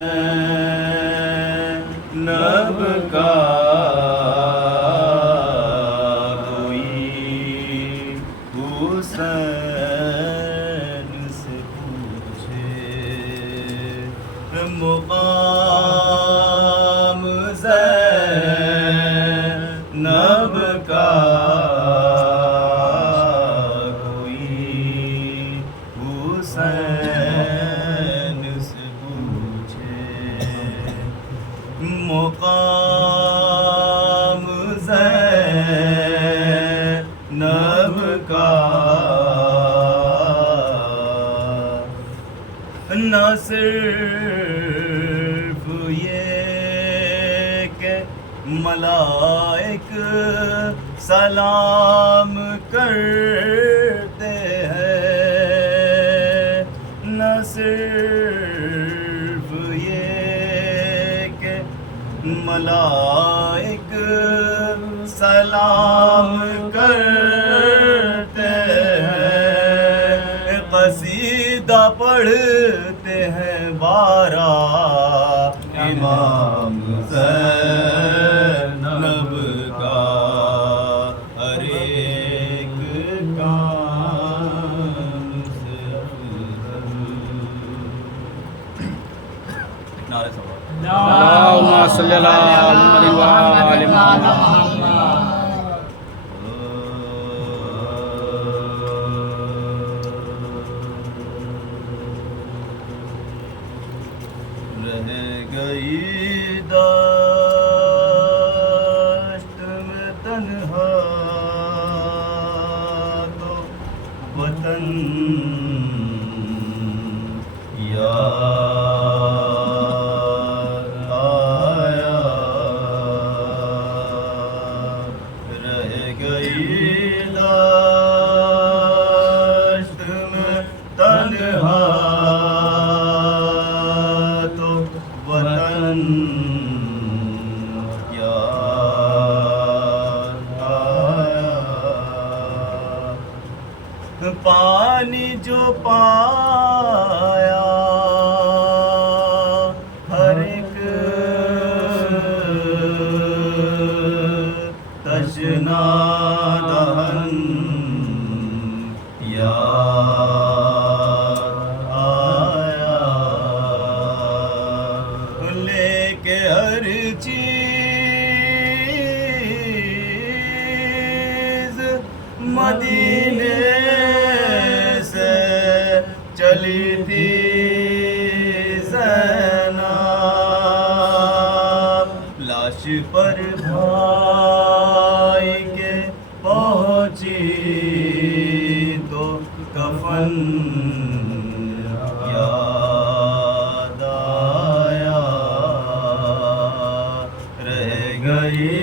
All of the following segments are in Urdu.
نب کا کوئی حسین سے پوچھے مقام زینب کا کوئی حسین سے مقام زینب کا نہ صرف یہ کہ ملائک سلام کرتے ہیں، نہ صرف یہ کہ ملائک سلام کرتے ہیں، قصیدہ پڑھتے ہیں بارہ امام زینب کا، ہر ایک کام سے افضل۔ نعرہ سوال۔ اللہم صلی علی محمد وآل محمد۔ رہ گئی دشت میں تنہا تو وطن یاد آیا، رہ گئی دشت میں تنہا تو وطن یاد آیا، پانی جو پایا ہر ایک تشنا دہن یاد آیا، لے کے ہر چیز مدینے سے چلی تھی زینب، لاش پر بھائی کے پہنچی تو کفن یاد آیا، رہ گئی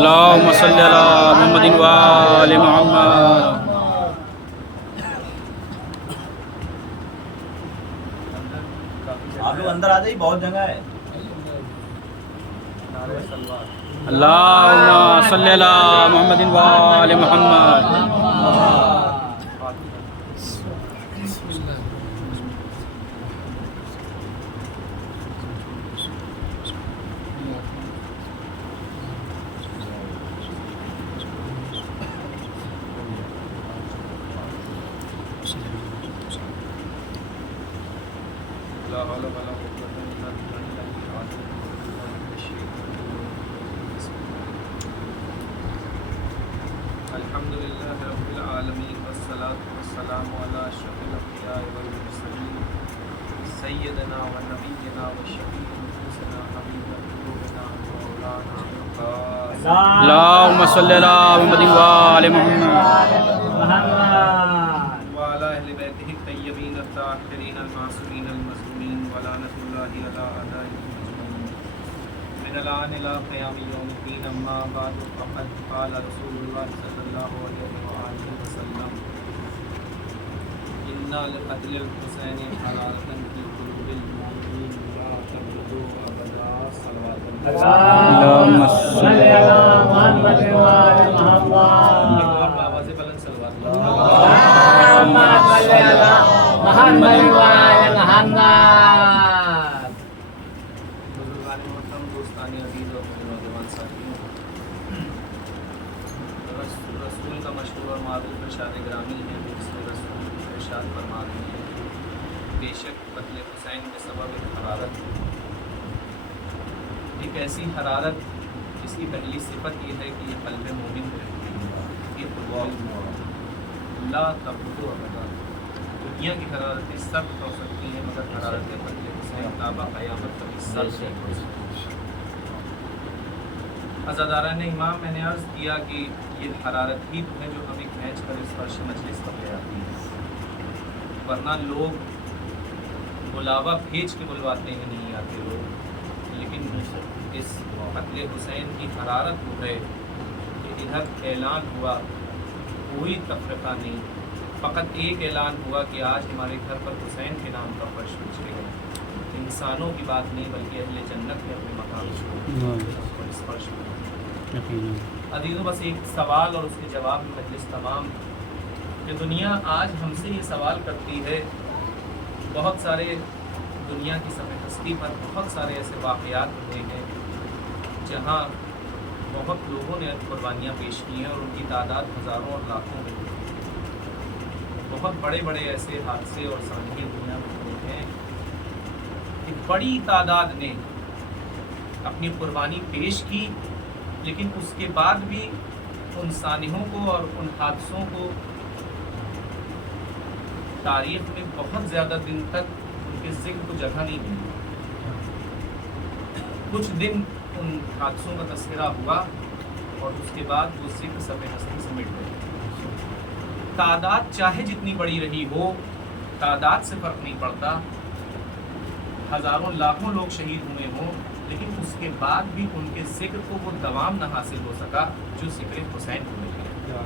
اللہم صلی علی محمد وآل محمد۔ آپ لوگ اندر آ جائیے، بہت جگہ ہے۔ اللہم صلی علی محمد وآل محمد۔ الحمدللہ رب العالمین والصلاة والسلام علی اشرف الانبیاء والمرسلین سیدنا و نبینا و شفیع نفوسنا حبیب قلوبنا مولانا اللہم صلی علی محمد وآل محمد۔ وعلی اہل بیتہ الطیبین الطاہرین المعصومین المظلومین ولعنۃ اللہ علی اعدائهم من الآن إلى قیام یوم الدین، اما بعد فقد قال رسول اللہ صلی اللہ علیہ وآلہ وسلم إن لقتل الحسين حرارة في قلوب المؤمنين لا تبلغ اللهم صل ایک بار بابا سے بلند صلوات بزرگان محترم، دوستان عزیز اور میرے نوجوان ساتھیوں، رسول کا مشہور اور معروف ارشاد گرامی ہے جس میں رسول ارشاد فرما رہے ہیں، بے شک قتل حسین کے سبب ایک حرارت، ایک ایسی حرارت جس کی پہلی صفت یہ ہے کہ یہ قلب مومن ہے، یہ لا تبدو ابدا۔ دنیا کی حرارتیں سخت ہو سکتی ہیں مگر حرارت قتل حسین تابع قیامت کبھی سخت نہیں ہو سکتی۔ عزاداران امام، میں نے عرض کیا کہ یہ حرارت ہی تو ہے جو ہمیں کھینچ کر اس فرش مجلس پر لے آتی ہے، ورنہ لوگ بلاوا بھیج کے بلواتے ہیں نہیں آتے لوگ، لیکن اس قتل حسین کی حرارت وہ ہے کہ ادھر اعلان ہوا، کوئی تفرقہ نہیں، فقط ایک اعلان ہوا کہ آج ہمارے گھر پر حسین کے نام کا فرش بچھے گا۔ انسانوں کی بات نہیں بلکہ اہل جنت کے اپنے مقام پر اس فرش پر۔ عزیزوں، بس ایک سوال اور اس کے جواب میں مجلس تمام کہ دنیا آج ہم سے یہ سوال کرتی ہے، بہت سارے دنیا کی سفید ہستی پر بہت سارے ایسے واقعات ہوئے ہیں جہاں بہت لوگوں نے قربانیاں پیش کی ہیں اور ان کی تعداد ہزاروں اور لاکھوں میں، بہت بڑے بڑے ایسے حادثے اور سانحے دنیا میں ہوئے ہیں کہ بڑی تعداد نے اپنی قربانی پیش کی، لیکن اس کے بعد بھی ان سانحوں کو اور ان حادثوں کو تاریخ میں بہت زیادہ دن تک ان کے ذکر کو جگہ نہیں ملی۔ کچھ دن ان حادثوں کا تذکرہ ہوا اور اس کے بعد وہ ذکر سب ہستی سے مٹ گئے۔ تعداد چاہے جتنی بڑی رہی ہو، تعداد سے فرق نہیں پڑتا، ہزاروں لاکھوں لوگ شہید ہوئے ہوں، لیکن اس کے بعد بھی ان کے ذکر کو وہ دوام نہ حاصل ہو سکا جو ذکر حسین کو مل گیا۔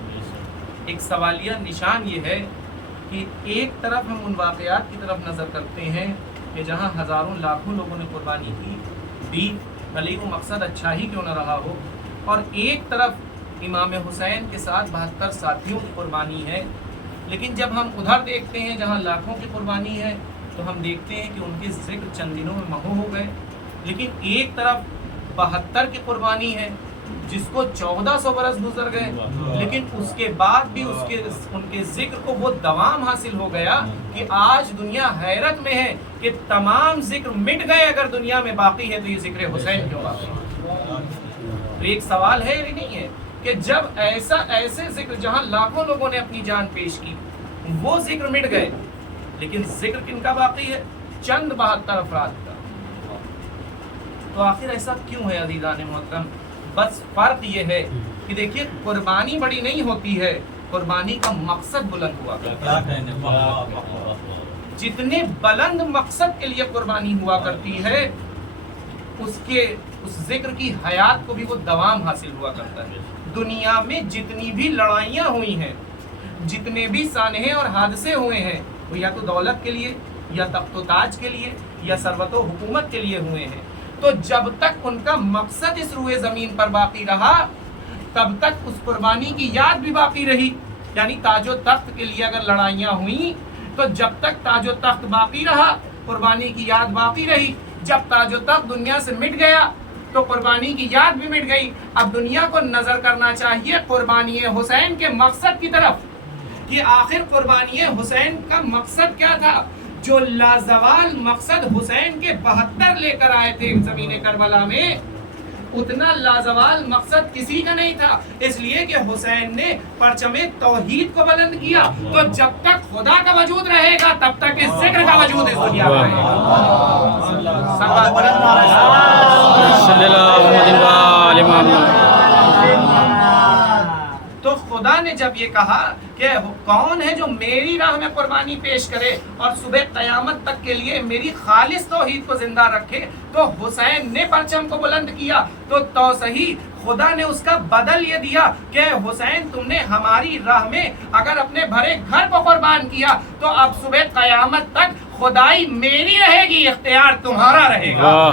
ایک سوالیہ نشان یہ ہے کہ ایک طرف ہم ان واقعات کی طرف نظر کرتے ہیں کہ جہاں ہزاروں لاکھوں لوگوں نے قربانی دی، بھلے وہ مقصد اچھا ہی کیوں نہ رہا ہو، اور ایک طرف امام حسین کے ساتھ 72 ساتھیوں کی قربانی ہے، لیکن جب ہم ادھر دیکھتے ہیں جہاں لاکھوں کی قربانی ہے تو ہم دیکھتے ہیں کہ ان کے ذکر چند دنوں میں محو ہو گئے، لیکن ایک طرف 72 کی قربانی ہے جس کو 1400 برس گزر گئے، لیکن اس کے بعد بھی ان کے ذکر کو وہ دوام حاصل ہو گیا کہ آج دنیا حیرت میں ہے کہ تمام ذکر مٹ گئے، اگر دنیا میں باقی ہے تو یہ ذکر حسین کیوں باقی ہے؟ تو ایک سوال ہے یا نہیں ہے کہ جب ایسے ذکر جہاں لاکھوں لوگوں نے اپنی جان پیش کی وہ ذکر مٹ گئے، لیکن ذکر کن کا باقی ہے؟ چند 72 افراد کا۔ تو آخر ایسا کیوں ہے عزیزان محترم؟ بس فرق یہ ہے کہ دیکھیے قربانی بڑی نہیں ہوتی ہے، قربانی کا مقصد بلند ہوا کرتا ہے۔ جتنے بلند مقصد کے لیے قربانی ہوا کرتی ہے اس ذکر کی حیات کو بھی وہ دوام حاصل ہوا کرتا ہے۔ دنیا میں جتنی بھی لڑائیاں ہوئی ہیں، جتنے بھی سانحے اور حادثے ہوئے ہیں، وہ یا تو دولت کے لیے یا تخت و تاج کے لیے یا ثروت و حکومت کے لیے ہوئے ہیں، تو جب تک ان کا مقصد اس روئے زمین پر باقی رہا تب تک اس قربانی کی یاد بھی باقی رہی۔ یعنی تاج و تخت کے لیے اگر لڑائیاں ہوئیں تو جب تک تاج و تخت باقی رہا قربانی کی یاد باقی رہی، جب تاج و تخت دنیا سے مٹ گیا تو قربانی کی یاد بھی مٹ گئی۔ اب دنیا کو نظر کرنا چاہیے قربانی حسین کے مقصد کی طرف کہ آخر قربانی حسین کا مقصد کیا تھا؟ جو لازوال مقصد حسین کے 72 لے کر آئے تھے زمین کربلا میں، اتنا لازوال مقصد کسی کا نہیں تھا، اس لیے کہ حسین نے پرچم توحید کو بلند کیا۔ تو جب تک خدا کا وجود رہے گا تب تک اس ذکر کا وجود اس دنیا میں رہے گا۔ صلی اللہ علیہ وسلم۔ تو خدا نے جب یہ کہا کہ کون ہے جو میری راہ میں قربانی پیش کرے اور صبح قیامت تک کے لیے میری خالص توحید کو زندہ رکھے، تو حسین نے پرچم کو بلند کیا، تو صحیح خدا نے اس کا بدل یہ دیا کہ حسین تم نے ہماری راہ میں اگر اپنے بھرے گھر کو قربان کیا تو اب صبح قیامت تک خدائی میری رہے گی، اختیار تمہارا رہے گا۔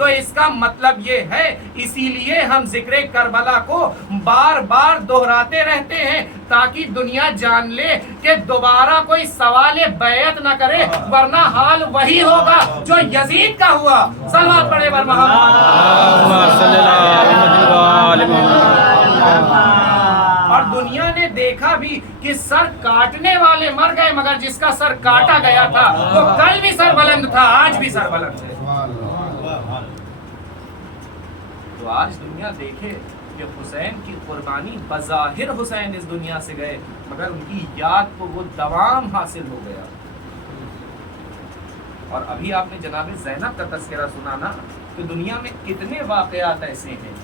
تو اس کا مطلب یہ ہے، اسی لیے ہم ذکر کربلا کو بار بار دہراتے رہتے ہیں تاکہ دنیا جان لے کہ دوبارہ کوئی سوال بیعت نہ کرے، ورنہ حال وہی ہوگا جو یزید کا ہوا۔ صلوات پڑھے بر محمد۔ اللہم صلی اللہ محمد وآل محمد۔ اور دنیا نے دیکھا بھی کہ سر کاٹنے والے مر گئے، مگر جس کا سر کاٹا گیا تھا وہ کل بھی سر بلند تھا، آج بھی سر بلند ہے۔ تو آج دنیا دیکھے کہ حسین کی قربانی، بظاہر حسین اس دنیا سے گئے مگر ان کی یاد کو وہ دوام حاصل ہو گیا۔ اور ابھی آپ نے جناب زینب کا تذکرہ سنا نا، تو دنیا میں کتنے واقعات ایسے ہیں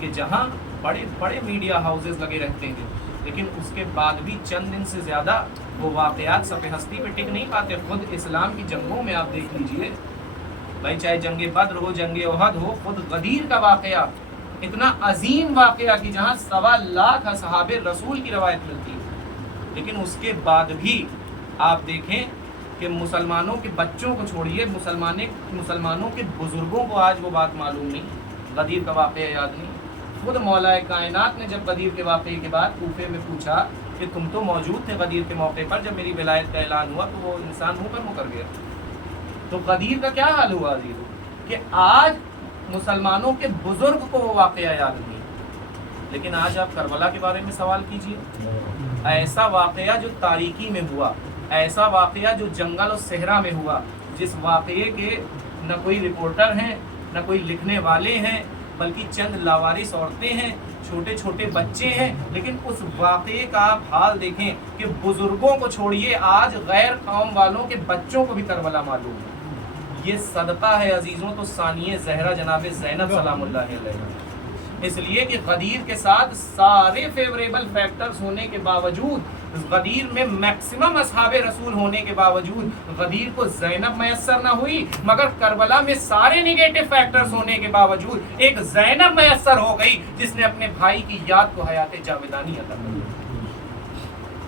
کہ جہاں بڑے بڑے میڈیا ہاؤسز لگے رہتے ہیں، لیکن اس کے بعد بھی چند دن سے زیادہ وہ واقعات صفحہ ہستی پہ ٹک نہیں پاتے۔ خود اسلام کی جنگوں میں آپ دیکھ لیجئے بھائی، چاہے جنگ بدر ہو، جنگ احد ہو، خود غدیر کا واقعہ اتنا عظیم واقعہ کہ جہاں 1.25 لاکھ اصحاب رسول کی روایت ملتی ہے، لیکن اس کے بعد بھی آپ دیکھیں کہ مسلمانوں کے بچوں کو چھوڑیے، مسلمانوں کے بزرگوں کو آج وہ بات معلوم نہیں، غدیر کا واقعہ یاد نہیں۔ خود مولا کائنات نے جب غدیر کے واقعے کے بعد کوفے میں پوچھا کہ تم تو موجود تھے غدیر کے موقع پر جب میری ولایت کا اعلان ہوا، تو وہ انسان منہ پر مکر گیا۔ تو غدیر کا کیا حال ہوا عزیزو کہ آج مسلمانوں کے بزرگ کو وہ واقعہ یاد نہیں، لیکن آج آپ کربلا کے بارے میں سوال کیجئے، ایسا واقعہ جو تاریکی میں ہوا، ایسا واقعہ جو جنگل و صحرا میں ہوا، جس واقعے کے نہ کوئی رپورٹر ہیں، نہ کوئی لکھنے والے ہیں، بلکہ چند لاوارث عورتیں ہیں، چھوٹے چھوٹے بچے ہیں، لیکن اس واقعے کا آپ حال دیکھیں کہ بزرگوں کو چھوڑیے آج غیر قوم والوں کے بچوں کو بھی کربلا معلوم ہے۔ یہ صدقہ ہے عزیزوں تو ثانیہ زہرا جناب زینب سلام اللہ علیہ، اس لیے کہ غدیر کے ساتھ سارے فیوریبل فیکٹرز ہونے کے باوجود، غدیر میں میکسیمم اصحاب رسول ہونے کے باوجود غدیر کو زینب میسر نہ ہوئی، مگر کربلا میں سارے نیگیٹو فیکٹرز ہونے کے باوجود ایک زینب میسر ہو گئی جس نے اپنے بھائی کی یاد کو حیات جاویدانی عطا کی۔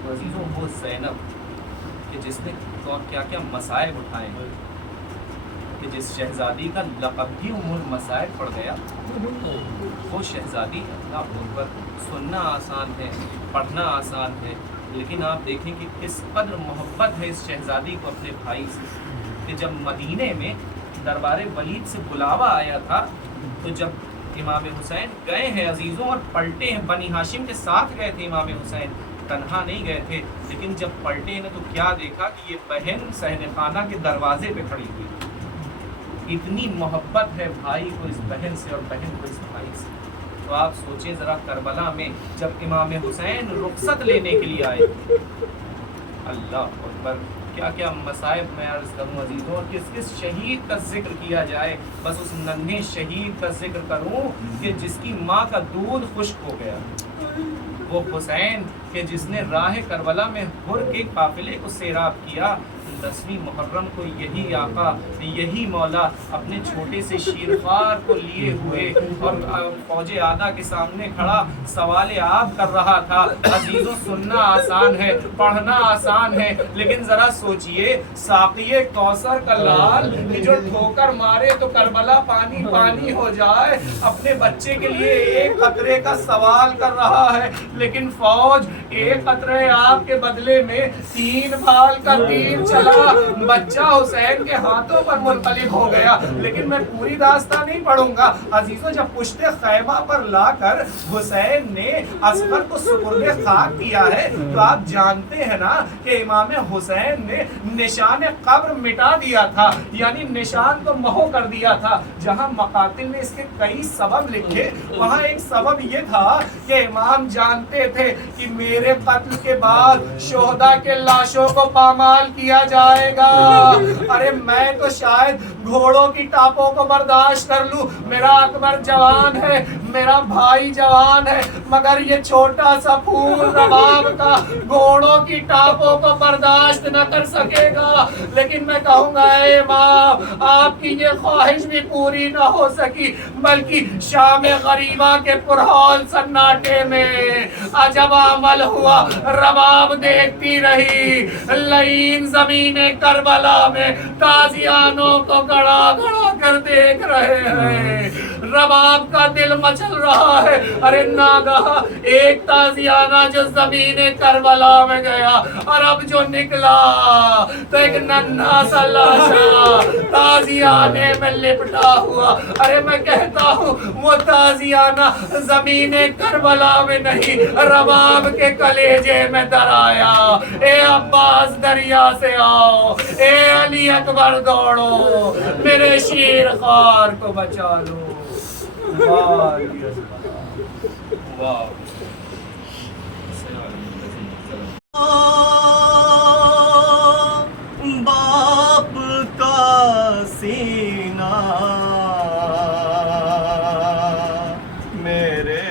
تو عزیزوں وہ زینب کہ جس نے کیا کیا مصائب اٹھائے ہیں، کہ جس شہزادی کا لقب بھی ام المصائب پڑ گیا، وہ شہزادی اللہ اکبر، سننا آسان ہے، پڑھنا آسان ہے، لیکن آپ دیکھیں کہ کس قدر محبت ہے اس شہزادی کو اپنے بھائی سے، کہ جب مدینے میں دربار ولید سے بلاوا آیا تھا، تو جب امام حسین گئے ہیں عزیزوں اور پلٹے ہیں، بنی ہاشم کے ساتھ گئے تھے امام حسین، تنہا نہیں گئے تھے، لیکن جب پلٹے ہیں تو کیا دیکھا کہ یہ بہن صحن خانہ کے دروازے پہ کھڑی ہوئی، اتنی محبت ہے بھائی کو اس بہن سے اور بہن کو اس بھائی سے۔ تو آپ سوچیں ذرا کربلا میں جب امام حسین رخصت لینے کے لیے آئے، اللہ اکبر، کیا کیا مصائب میں عرض کروں عزیزوں، اور کس کس شہید کا ذکر کیا جائے، بس اس ننھے شہید کا ذکر کروں کہ جس کی ماں کا دودھ خشک ہو گیا، وہ حسین کہ جس نے راہ کربلا میں ہر کے قافلے کو سیراب کیا۔ 10ویں محرم کو یہی آقا، یہی مولا اپنے چھوٹے سے شیرخوار کو لیے ہوئے اور فوج آدھا کے سامنے کھڑا سوال آپ کر رہا تھا۔ عزیزوں سننا آسان ہے، پڑھنا آسان ہے، لیکن ذرا سوچئے ساقی کوثر کا لال کہ جو ٹھوکر مارے تو کربلا پانی پانی ہو جائے، اپنے بچے کے لیے ایک قطرے کا سوال کر رہا ہے، لیکن فوج ایک قطرے آپ کے بدلے میں 3 بھال کا تیر چلا، بچہ حسین کے ہاتھوں پر منقلب ہو گیا۔ لیکن میں پوری داستان نہیں پڑھوں گا عزیزوں، جب پشت خیمہ پر لا کر حسین نے اصغر کو سپرد خاک کیا ہے تو آپ جانتے ہیں نا کہ امام حسین نے نشان قبر مٹا دیا تھا، یعنی نشان کو محو کر دیا تھا۔ جہاں مقاتل نے اس کے کئی سبب لکھے، وہاں ایک سبب یہ تھا کہ امام جانتے تھے کہ میرے قتل کے بعد شہداء کے لاشوں کو پامال کیا جائے گا۔ ارے میں تو شاید گھوڑوں کی ٹاپوں کو برداشت کر لوں، میرا اکبر جوان ہے، میرا بھائی جوان ہے، مگر یہ چھوٹا سا پھول رباب کا گھوڑوں کی ٹاپوں کو برداشت نہ کر سکے گا۔ لیکن میں کہوں گا اے امام، آپ کی یہ خواہش بھی پوری نہ ہو سکی، بلکہ شام غریبہ کے پرہول سناٹے میں عجب عمل ہوا، رباب دیکھتی رہی، لعین زمین کربلا میں تازیانوں کو گڑا گڑا کر دیکھ رہے ہیں، رباب کا دل مچل رہا ہے۔ ارے ناگہاں ایک تازیانہ جو زمین کربلا میں گیا اور اب جو نکلا تو ایک ننھا سا لاشا تازیانے میں لپٹا ہوا۔ ارے میں کہتا ہوں وہ تازیانہ زمین کربلا میں نہیں، رباب کے کلیجے میں در آیا۔ اے عباس دریا سے آؤ، اے علی اکبر دوڑو، میرے شیر خوار کو بچا لو۔ باپ کا سینہ میرے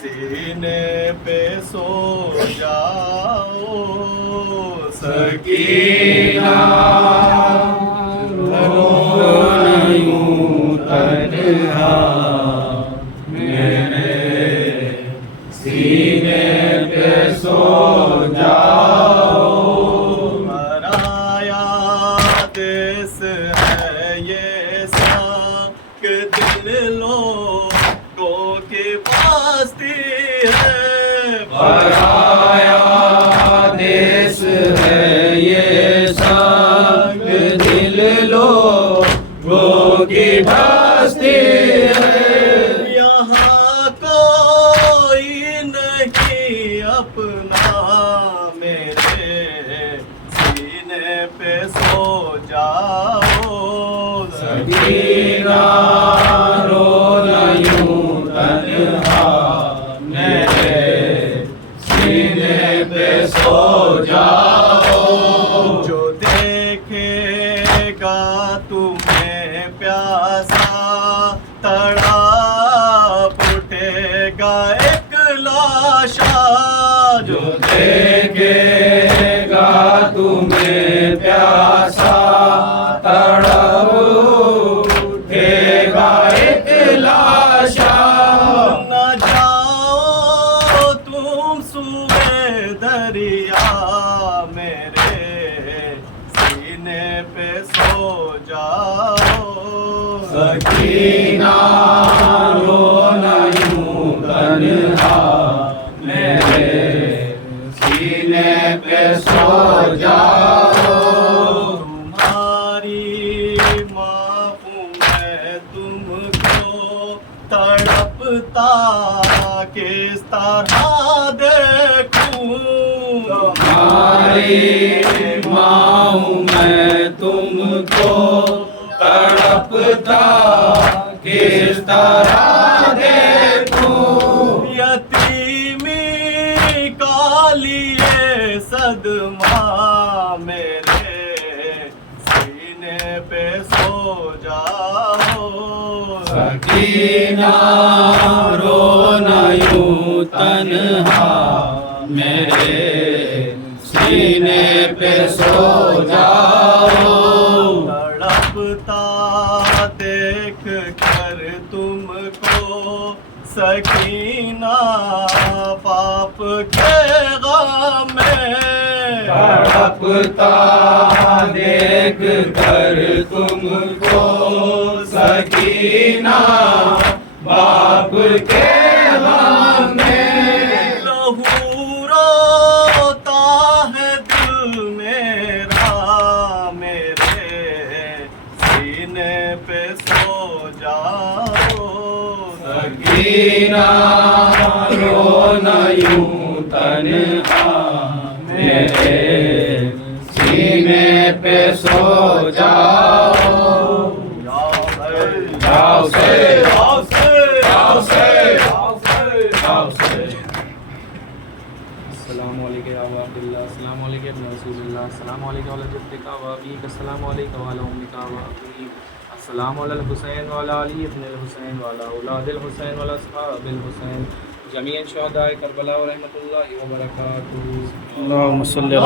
سینے پہ سو جاؤ سکینہ، یوں تنہا میرے سینے پہ سو جاؤ، مرایا دیس ہے یہ ساک دل لوگوں کی بستی ہے، پرایا دیس ہے یہ سنگ دل لوگوں کی بستی ہے، یہاں کوئی نہیں اپنا میرے سینے پہ سو جاؤ سکینہ رونا یوں تنہا میرے سینے پہ سو جاؤ، جو دیکھے گا تمہیں پیاسا تڑاپ اٹھے گا ایک لاشا، جو دیکھے گا تمہیں پیاسا تڑپ اٹھے گا ایک لاشا، نہ جاؤ تم سوئے دریا میرے سینے پہ سو جاؤ سکینہ رونا یوں تنہا میرے سینے پہ سو جاؤ، تمہاری ماں ہوں میں تم کو تڑپتا کس طرح دیکھوں، تمہاری ماں ہوں میں تم کو تڑپتا کس طرح دیکھوں، یتیمی کا لیے صدمہ میرے سینے پہ سو جاؤ سکینہ رونا یوں تنہا میرے سینے پہ سو جاؤ، تڑپتا دیکھ کر تم کو سکینہ پاپ کے غم میں، تڑپتا دیکھ کر تم کو سکینہ باپ کے غم میں، لہو روتا ہے دل میرا میرے سینے پہ سو جاؤ سکینہ رونا یوں تنہا میرے سینے پہ سو جاؤ، جاؤ سے جاؤ سے جاؤ سے۔ السلام علیکم یا ابا عبداللہ، السلام علیکم ابن رسول اللہ، السلام علیکم وعلی جدک و ابیک، السلام علیکم وعلی امک و ابیک، السلام علی الحسین وعلی علی ابن الحسین وعلی اولاد الحسین وعلی اصحاب الحسین جمیع شہداء کربلا و رحمۃ اللہ وبرکاتہ۔ اللہم صلی علی